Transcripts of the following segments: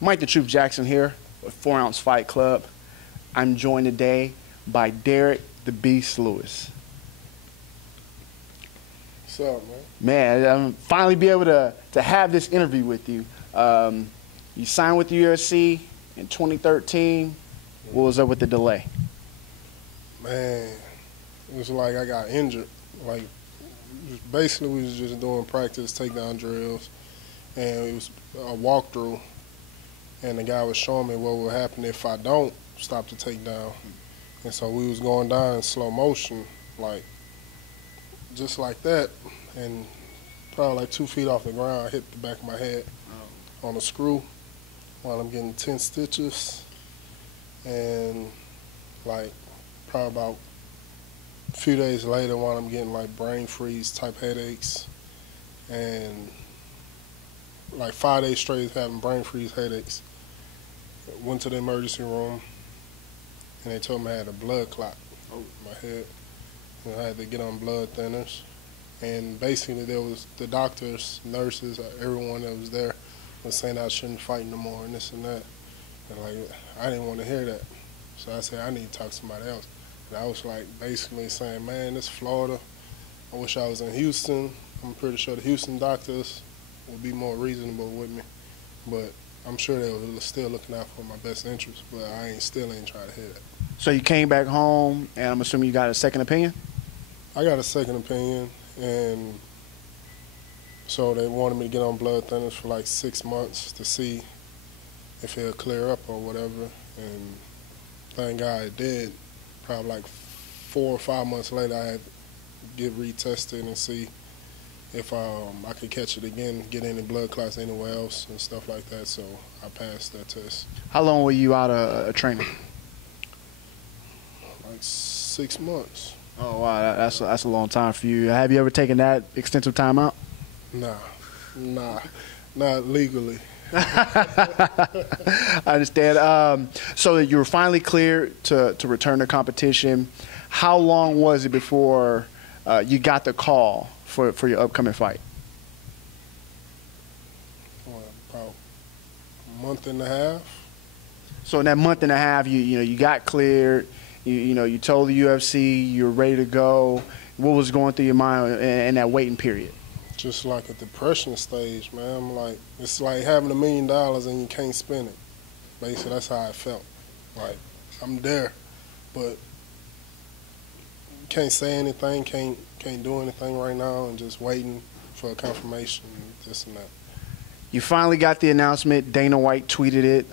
Mike the Truth Jackson here with 4 Ounce Fight Club. I'm joined today by Derrick the Beast Lewis. What's up, man? Man, I'm finally be able to have this interview with you. You signed with the UFC in 2013. What was up with the delay? Man, it was like I got injured. Like, basically we was just doing practice takedown drills, and it was a walkthrough, and the guy was showing me what would happen if I don't stop the takedown. And so we was going down in slow motion, like, just like that, and probably like 2 feet off the ground, I hit the back of my head on a screw while I'm getting 10 stitches, and like probably about a few days later while I'm getting like brain freeze type headaches, and like 5 days straight having brain freeze headaches. Went to the emergency room, and they told me I had a blood clot in my head, and I had to get on blood thinners. And basically there was the doctors, nurses, everyone that was there was saying I shouldn't fight no more and this and that. And like, I didn't want to hear that. So I said, I need to talk to somebody else. And I was like basically saying, man, this Florida, I wish I was in Houston. I'm pretty sure the Houston doctors would be more reasonable with me. But I'm sure they were still looking out for my best interest, but I still ain't trying to hear that. So you came back home, and I'm assuming you got a second opinion? I got a second opinion, and so they wanted me to get on blood thinners for like 6 months to see if it'll clear up or whatever. And thank God it did. Probably like 4 or 5 months later, I had to get retested and see if I could catch it again, get any blood clots anywhere else and stuff like that. So I passed that test. How long were you out of training? Like 6 months. Oh, wow, that's a long time for you. Have you ever taken that extensive time out? Nah, not legally. I understand. So you were finally cleared to return to competition. How long was it before you got the call for your upcoming fight? Well, about a month and a half. So in that month and a half, you got cleared. You told the UFC you were ready to go. What was going through your mind in that waiting period? Just like a depression stage, man. I'm like, it's like having $1 million and you can't spend it. Basically, that's how I felt. Like, I'm there, but can't say anything, can't do anything right now, and just waiting for a confirmation, this and that. You finally got the announcement. Dana White tweeted it.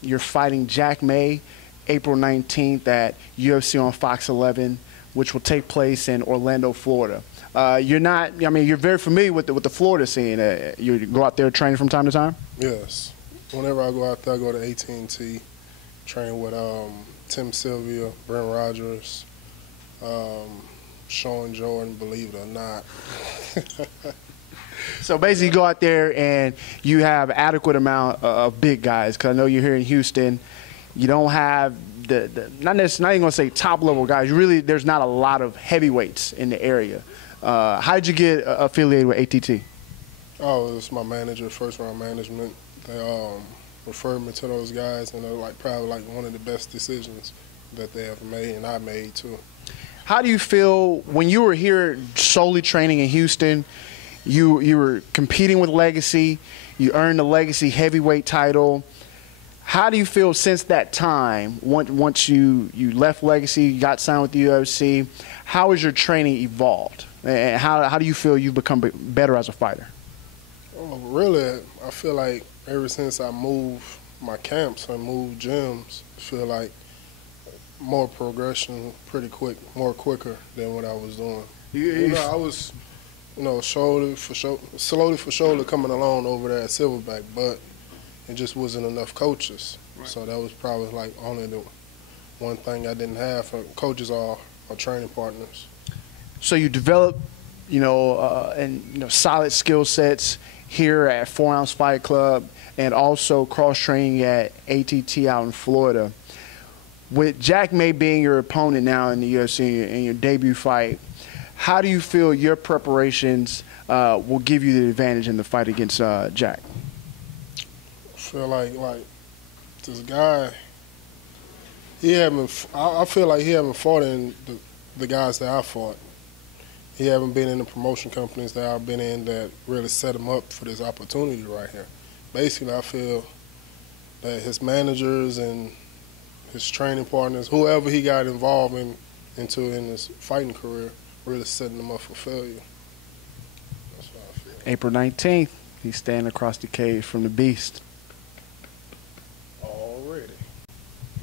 You're fighting Jack May April 19th at UFC on Fox 11, which will take place in Orlando, Florida. You're very familiar with the Florida scene. You go out there training from time to time? Yes. Whenever I go out there, I go to AT&T, train with Tim Sylvia, Brent Rogers, Sean Jordan, believe it or not. So basically you go out there and you have adequate amount of big guys, because I know you're here in Houston. You don't have not even going to say top level guys. There's not a lot of heavyweights in the area. How did you get affiliated with ATT? Oh, it was my manager, First Round Management. They referred me to those guys, and they're probably one of the best decisions that they ever made, and I made too. How do you feel when you were here solely training in Houston? You were competing with Legacy. You earned the Legacy heavyweight title. How do you feel since that time, once you left Legacy, you got signed with the UFC? How has your training evolved? And how do you feel you've become better as a fighter? Oh, really, I feel like ever since I moved my camps and moved gyms, I feel like more progression pretty quick, more quicker than what I was doing. I was, shoulder for shoulder, slowly for shoulder coming along over there at Silverback, but it just wasn't enough coaches. Right. So that was probably only the one thing I didn't have. Coaches are training partners. So you develop, solid skill sets here at 4 Ounce Fight Club, and also cross training at ATT out in Florida. With Jack May being your opponent now in the UFC in your debut fight, how do you feel your preparations will give you the advantage in the fight against Jack? feel like this guy, I feel like he haven't fought in the guys that I fought. He haven't been in the promotion companies that I've been in that really set him up for this opportunity right here. Basically, I feel that his managers and his training partners, whoever he got involved into in his fighting career, really setting him up for failure. That's how I feel. April 19th, he's standing across the cage from the Beast. Already.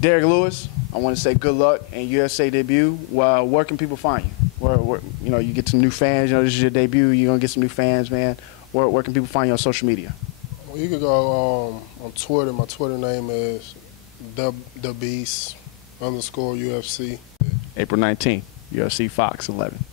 Derrick Lewis, I want to say good luck in USA debut. Well, where can people find you? Where you get some new fans. This is your debut. You're gonna get some new fans, man. Where can people find you on social media? Well, you can go on Twitter. My Twitter name is the Beast _UFC. April 19th, UFC Fox 11.